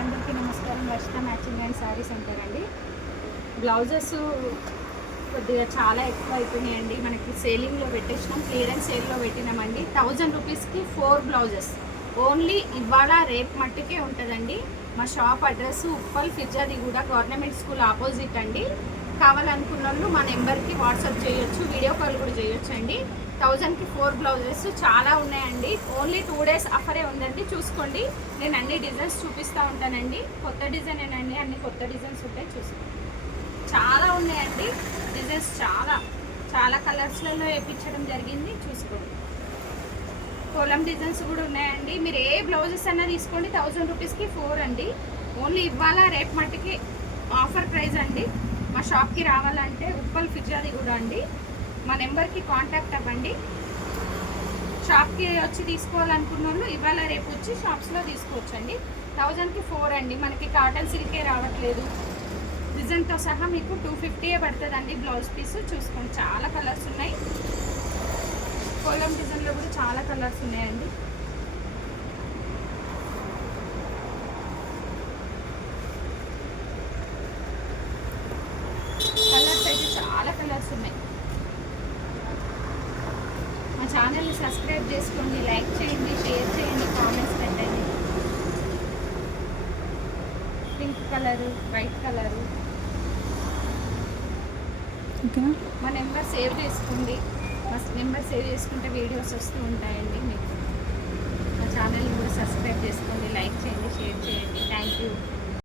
అందరికీ నమస్కారం. Varshita matching and saris అంటారండి. బ్లౌజెస్ కొద్దిగా చాలా ఎక్కువ అయిపోయినాయండి. మనకి సేలింగ్లో పెట్టేసినాం, క్లియరెన్స్ సేల్లో పెట్టినామండి. 1000 రూపీస్కి 4 బ్లౌజెస్ ఓన్లీ ఇవాళ రేపు మట్టుకే ఉంటుందండి. మా షాప్ అడ్రస్ ఉప్పల్ ఫిర్జాది కూడా గవర్నమెంట్ స్కూల్ ఆపోజిట్ అండి. కావాలనుకున్న వాళ్ళు మా నెంబర్కి వాట్సాప్ చేయొచ్చు, వీడియో కాల్ కూడా చేయొచ్చు అండి. 1000కి 4 బ్లౌజెస్ చాలా ఉన్నాయండి. ఓన్లీ 2 డేస్ ఆఫరే ఉందండి. చూసుకోండి, నేను అన్ని డిజైన్స్ చూపిస్తూ ఉంటానండి. కొత్త డిజైన్ ఏనండి, అన్ని కొత్త డిజైన్స్ ఉంటాయి. చూసుకోండి, చాలా ఉన్నాయండి డిజైన్స్. చాలా కలర్స్లలో వేయించడం జరిగింది. చూసుకోండి, కోలం డిజైన్స్ కూడా ఉన్నాయండి. మీరు ఏ బ్లౌజెస్ అన్నా తీసుకోండి. 1000 రూపీస్కి 4 అండి. ఓన్లీ ఇవాళ రేపు మట్టికి ఆఫర్ ప్రైస్ అండి. మా షాప్కి రావాలంటే ఉప్పల్ ఫిర్జాది కూడా అండి. మా నెంబర్కి కాంటాక్ట్ అవ్వండి. షాప్కి వచ్చి తీసుకోవాలనుకున్న వాళ్ళు ఇవాళ రేపు వచ్చి షాప్స్లో తీసుకోవచ్చండి. 1000కి 4 అండి. మనకి కాటన్ సిల్కే రావట్లేదు. డిజైన్తో సహా మీకు 250 పడుతుందండి బ్లౌజ్ పీస్. చూసుకోండి, చాలా కలర్స్ ఉన్నాయి. కోలం డిజైన్లో కూడా చాలా కలర్స్ ఉన్నాయండి. కలర్స్ అయితే చాలా కలర్స్ ఉన్నాయి. మా ఛానల్ని సబ్స్క్రైబ్ చేసుకోండి, లైక్ చేయండి, షేర్ చేయండి, కామెంట్స్ పెట్టండి. Pink colour, white colour. మా నెంబర్ సేవ్ చేసుకోండి. మా నెంబర్ సేవ్ చేసుకుంటే వీడియోస్ వస్తూ ఉంటాయండి. మీకు మా ఛానల్ని కూడా సబ్స్క్రైబ్ చేసుకోండి, లైక్ చేయండి, షేర్ చేయండి. Thank you.